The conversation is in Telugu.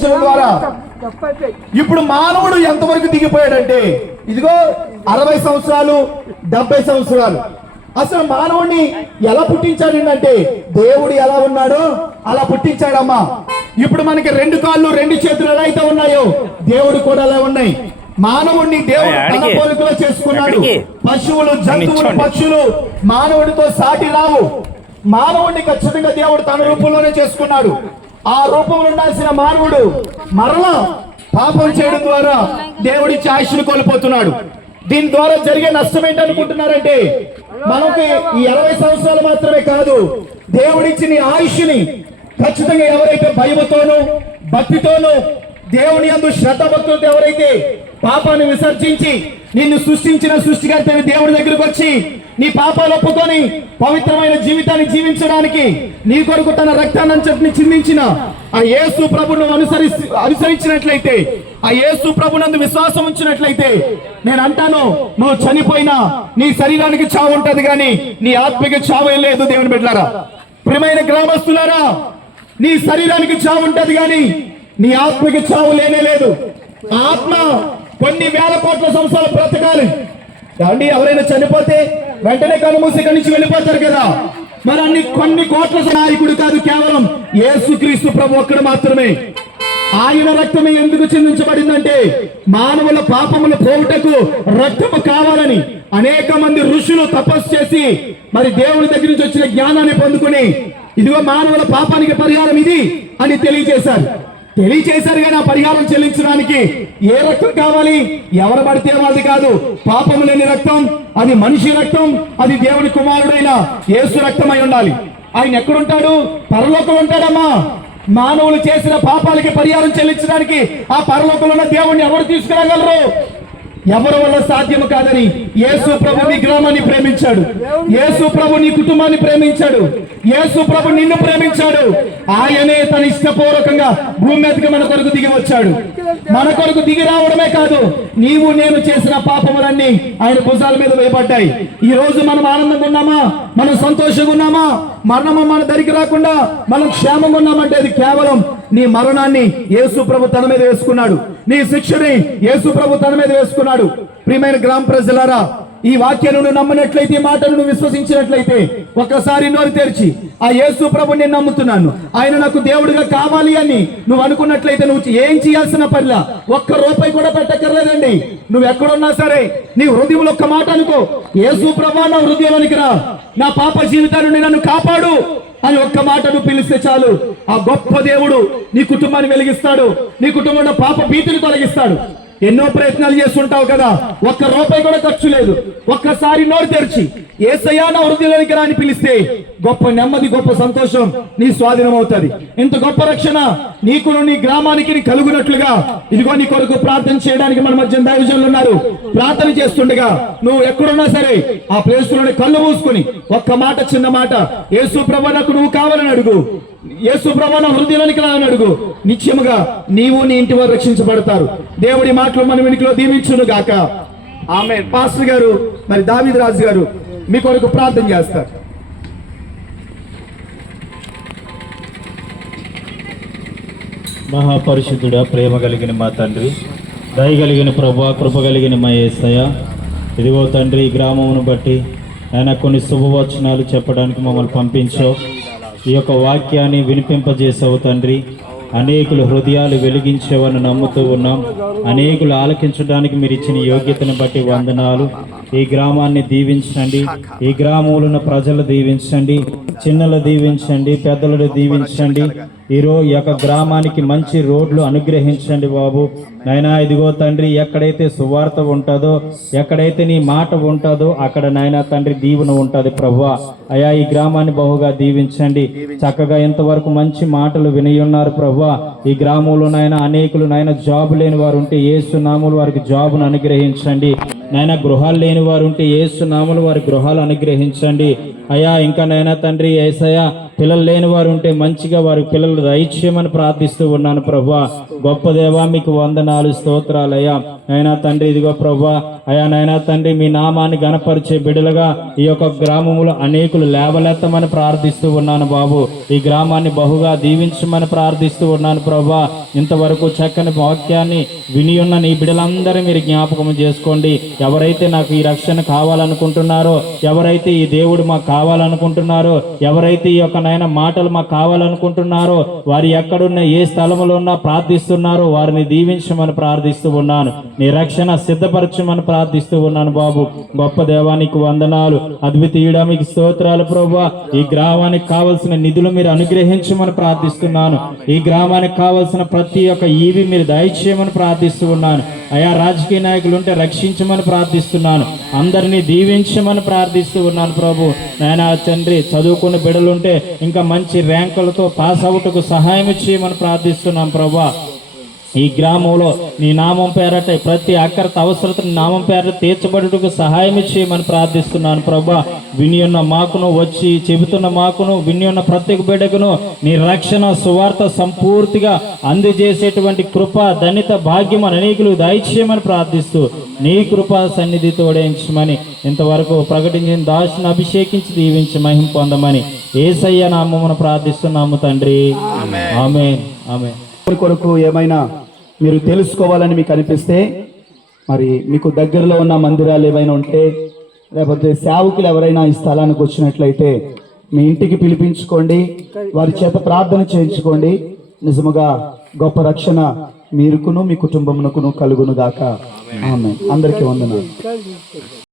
ప్రకటించడం ద్వారా. ఇప్పుడు మానవుడు ఎంతవరకు దిగిపోయాడంటే ఇదిగో అరవై సంవత్సరాలు డెబ్బై సంవత్సరాలు. అసలు మానవుడిని ఎలా పుట్టించాడంటే దేవుడు ఎలా ఉన్నాడో అలా పుట్టించాడమ్మా. ఇప్పుడు మనకి రెండు కాళ్ళు రెండు చేతులు ఎలా అయితే ఉన్నాయో దేవుడు కూడా అలా ఉన్నాయి. మానవుడిని దేవుడు తన? పోలికలో చేసుకున్నాడు? పశువులు జంతువులు. పక్షులు మానవుడితో సాటి రావు. మానవుడిని ఖచ్చితంగా దేవుడు తన రూపంలోనే చేసుకున్నాడు. ఆ రూపంలో ఉండాల్సిన మానవుడు మరలా పాపం చేయడం ద్వారా దేవుడి ఆయుష్ను కోల్పోతున్నాడు. దీని ద్వారా జరిగే నష్టం ఏంటనుకుంటున్నారంటే మనకి ఈ ఇరవై సంవత్సరాలు మాత్రమే కాదు దేవుడిచ్చిన ఆయుష్ని ఖచ్చితంగా ఎవరైతే భయముతోనూ భక్తితోనూ దేవుని అందు శ్రద్ధ భక్తులతో ఎవరైతే పాపాన్ని విసర్జించి నిన్ను సృష్టించిన సృష్టికర్త దేవుడి దగ్గరకు వచ్చి నీ పాపాలు ఒప్పుకొని పవిత్రమైన జీవితాన్ని జీవించడానికి నీ కొరకు తన రక్తాన్ని చిందించిన ఆ యేసు ప్రభును అనుసరి అనుసరించినట్లయితే ఆ యేసు ప్రభునందు విశ్వాసం ఉంచినట్లయితే నేను అంటాను నువ్వు చనిపోయినా నీ శరీరానికి చావు ఉంటది కానీ నీ ఆత్మకి చావు లేదు దేవుని బిడ్డారా ప్రియమైన గ్రామస్తులారా నీ శరీరానికి చావు ఉంటది కానీ నీ ఆత్మకి చావు లేనే లేదు. ఆత్మ కొన్ని వేల కోట్ల సంవత్సరాలు బ్రతకాలి. కాబట్టి ఎవరైనా చనిపోతే వెంటనే కనుమూసి ఇక్కడి నుంచి వెళ్ళిపోతారు కదా. మరి అన్ని కొన్ని కోట్ల నాయకుడు కాదు కేవలం ఏసుక్రీస్తు ప్రభు ఒక్కడు మాత్రమే. ఆయన రక్తమే ఎందుకు చిందించబడిందంటే మానవుల పాపములు పోవుటకు రక్తము కావాలని అనేక మంది ఋషులు తపస్సు చేసి మరి దేవుని దగ్గర నుంచి వచ్చిన జ్ఞానాన్ని పొందుకుని ఇదిగో మానవుల పాపానికి పరిహారం ఇది అని తెలియజేశారు. తెలియచేశారు కానీ ఆ పరిహారం చెల్లించడానికి ఏ రక్తం కావాలి? ఎవరు పడితే వాళ్ళది కాదు. పాపము లేని రక్తం అది మనిషి రక్తం అది దేవుడి కుమారుడైన యేసు రక్తం అయి ఉండాలి. ఆయన ఎక్కడుంటాడు? పరలోకం ఉంటాడమ్మా. మానవులు చేసిన పాపాలకి పరిహారం చెల్లించడానికి ఆ పరలోకంలో ఉన్న దేవుణ్ణి ఎవరు తీసుకురాగలరు? ఎవరి వల్ల సాధ్యము కాదని యేసు ప్రభు నీ గ్రామాన్ని ప్రేమించాడు. యేసు ప్రభు నీ కుటుంబాన్ని ప్రేమించాడు. యేసు ప్రభు నిన్ను ప్రేమించాడు. ఆయనే తన ఇష్టపూర్వకంగా భూమి మీదకి మన కొరకు దిగి వచ్చాడు. మన కొరకు దిగి రావడమే కాదు నీవు నేను చేసిన పాపములన్నీ ఆయన భుజాల మీద వేయబడ్డాయి. ఈ రోజు మనం ఆనందంగా ఉన్నామా? మనం సంతోషంగా ఉన్నామా? మరణము మన దరికి రాకుండా మనం క్షేమం ఉన్నామంటే అది కేవలం నీ మరణాన్ని యేసు ప్రభు తన మీద వేసుకున్నాడు. నీ శిక్షని యేసు ప్రభు తన మీద వేసుకున్నాడు. ప్రియమైన గ్రామ ప్రజలారా ఈ వాక్యాలను నమ్మినట్లయితే ఈ మాటలను విశ్వసించినట్లయితే ఒక్కసారి నోరు తెరిచి ఆ యేసు ప్రభు నేను నమ్ముతున్నాను. ఆయన నాకు దేవుడిగా కావాలి అని నువ్వు అనుకున్నట్లయితే నువ్వు ఏం చేయాల్సిన పనిలా? ఒక్క రూపాయి కూడా పెట్టక్కర్లేదండి. నువ్వు ఎక్కడున్నా సరే నీ హృదయంలో ఒక్క మాట అనుకో యేసు ప్రభా నా హృదయంలోనికి రా. నా పాప జీవితాన్ని నుండి నన్ను కాపాడు. అని ఒక్క మాటను పిలిస్తే చాలు. ఆ గొప్ప దేవుడు నీ కుటుంబాన్ని వెలిగిస్తాడు. నీ కుటుంబంలో పాప భీతిని తొలగిస్తాడు. ఎన్నో ప్రయత్నాలు చేస్తుంటావు కదా. ఒక్క రూపాయి కూడా ఖర్చు లేదు. ఒక్కసారి నోరు తెరిచి. ఏసయ్యా నా హృదయంలోనికి రాని పిలిస్తే గొప్ప నెమ్మది గొప్ప సంతోషం నీ స్వాధీనం అవుతుంది ఇంత గొప్ప రక్షణ నీకును నీ గ్రామానికి కలుగునట్లుగా ఇదిగో నీ కొరకు ప్రార్థన చేయడానికి మన మధ్య దైవజనులు ఉన్నారు. ప్రార్థన చేస్తుండగా నువ్వు ఎక్కడున్నా సరే ఆ ప్లేస్లోనే కళ్ళు మూసుకుని ఒక్క మాట చిన్న మాట యేసు ప్రభు నాకు నువ్వు కావాలని అడుగు. యేసు ప్రభాన హృదయానికి రాని అడుగు. నిత్యముగా నీవు నీ ఇంటి వారు రక్షించబడతారు. దేవుడి మాటలు మన వెనుకలో దీవించును గాక ఆమె పాస్టర్ గారు మరి దావిద్ రాజు గారు మీ కొరకు ప్రార్థన చేస్తారు. మహాపరిశుద్ధుడా ప్రేమ కలిగిన మా తండ్రి దయ కలిగిన ప్రభా కృప కలిగిన మా ఏసయ ఇదిగో తండ్రి ఈ గ్రామమును బట్టి ఆయన కొన్ని శుభవచనాలు చెప్పడానికి మమ్మల్ని పంపించావు. ఈ యొక్క వాక్యాన్ని వినిపింపజేసావు తండ్రి. అనేకులు హృదయాలు వెలిగించేవని నమ్ముతూ ఉన్నాం. అనేకులు ఆలకించడానికి మీరు ఇచ్చిన యోగ్యతను బట్టి వందనాలు. ఈ గ్రామాన్ని దీవించండి. ఈ గ్రామంలో ఉన్న ప్రజలు దీవించండి. చిన్నలు దీవించండి. పెద్దలను దీవించండి. ఈరోజు ఈ యొక్క గ్రామానికి మంచి రోడ్లు అనుగ్రహించండి బాబు. నైనా ఇదిగో తండ్రి ఎక్కడైతే సువార్త ఉంటుందో ఎక్కడైతే నీ మాట ఉంటుందో అక్కడ నాయనా తండ్రి దీవెన ఉంటుంది ప్రభు. అయా ఈ గ్రామాన్ని బహుగా దీవించండి. చక్కగా ఇంతవరకు మంచి మాటలు వినియున్నారు ప్రభు. ఈ గ్రామంలో నైనా అనేకులు నాయన జాబ్ లేని వారు ఉంటే ఏ సునాములు వారికి జాబును అనుగ్రహించండి. నాయన గృహాలు లేని వారు ఉంటే ఏసు నామలు వారి గృహాలు అనుగ్రహించండి. అయ్యా ఇంకా నాయన తండ్రి ఏసయ్య పిల్లలు లేని వారు ఉంటే మంచిగా వారి పిల్లలు దయచేయమని ప్రార్థిస్తూ ఉన్నాను ప్రభా. గొప్ప దేవా మీకు వందనాలు స్తోత్రాలయ్యా అయినా తండ్రి ఇదిగో ప్రభా. అయా నాయనా తండ్రి మీ నామాన్ని గణపరిచే బిడలుగా ఈ యొక్క గ్రామములో అనేకులు లేవలెత్తమని ప్రార్థిస్తూ ఉన్నాను బాబు. ఈ గ్రామాన్ని బహుగా దీవించమని ప్రార్థిస్తూ ఉన్నాను ప్రభా. ఇంతవరకు చక్కని వాక్యాన్ని విని ఉన్న నీ బిడలందరూ మీరు జ్ఞాపకం చేసుకోండి. ఎవరైతే నాకు ఈ రక్షణ కావాలనుకుంటున్నారో ఎవరైతే ఈ దేవుడు మాకు కావాలనుకుంటున్నారో ఎవరైతే ఈ యొక్క నాయన మాటలు మాకు కావాలనుకుంటున్నారో వారు ఎక్కడున్న ఏ స్థలంలో ఉన్నా ప్రార్థిస్తున్నారో వారిని దీవించమని ప్రార్థిస్తూ ఉన్నాను. నీ రక్షణ సిద్ధపరచమని ప్రార్థిస్తూ ఉన్నాను బాబు. గొప్ప దేవానికి వందనాలు. అద్వితీయుడా మీకు స్తోత్రాలు ప్రభా ఈ గ్రామానికి కావలసిన నిధులు మీరు అనుగ్రహించమని ప్రార్థిస్తున్నాను. ఈ గ్రామానికి కావలసిన ప్రతి ఒక్క ఈవి మీరు దయచేయమని ప్రార్థిస్తూ ఉన్నాను. అయా రాజకీయ నాయకులు ఉంటే రక్షించమని ప్రార్థిస్తున్నాను. అందరినీ దీవించమని ప్రార్థిస్తూ ఉన్నాను ప్రభు. నాయన తండ్రి చదువుకున్న బిడలుంటే ఇంకా మంచి ర్యాంకులతో పాస్ అవుటకు సహాయం చేయమని ప్రార్థిస్తున్నాం ప్రభా. ఈ గ్రామంలో నీ నామం పేరట ప్రతి అక్కరత అవసరత నామం పేరట తీర్చబడుటకు సహాయం చేయమని ప్రార్థిస్తున్నాను ప్రభా. విని ఉన్న మాకును వచ్చి చెబుతున్న మాకును విని ఉన్న ప్రతి ఒక్క బిడ్డకును నీ రక్షణ సువార్త సంపూర్తిగా అందజేసేటువంటి కృప ధనిత భాగ్యం అనేకులు దయచేయమని ప్రార్థిస్తూ నీ కృప సన్నిధి తోడేయించమని ఇంతవరకు ప్రకటించిన దాసుని అభిషేకించి దీవించి మహిం పొందమని ఏసయ్య నామమును ప్రార్థిస్తున్నాము తండ్రి. ఆమె ఆమె కొరకు ఏమైనా మీరు తెలుసుకోవాలని మీకు అనిపిస్తే మరి మీకు దగ్గరలో ఉన్న మందిరాలు ఏమైనా ఉంటే లేకపోతే సేవకులు ఎవరైనా ఈ స్థలానికి వచ్చినట్లయితే మీ ఇంటికి పిలిపించుకోండి వారి చేత ప్రార్థన చేయించుకోండి. నిజముగా గొప్ప రక్షణ మీరుకును మీ కుటుంబమునకును కలుగును గాక ఆమె అందరికీ వందనాలు.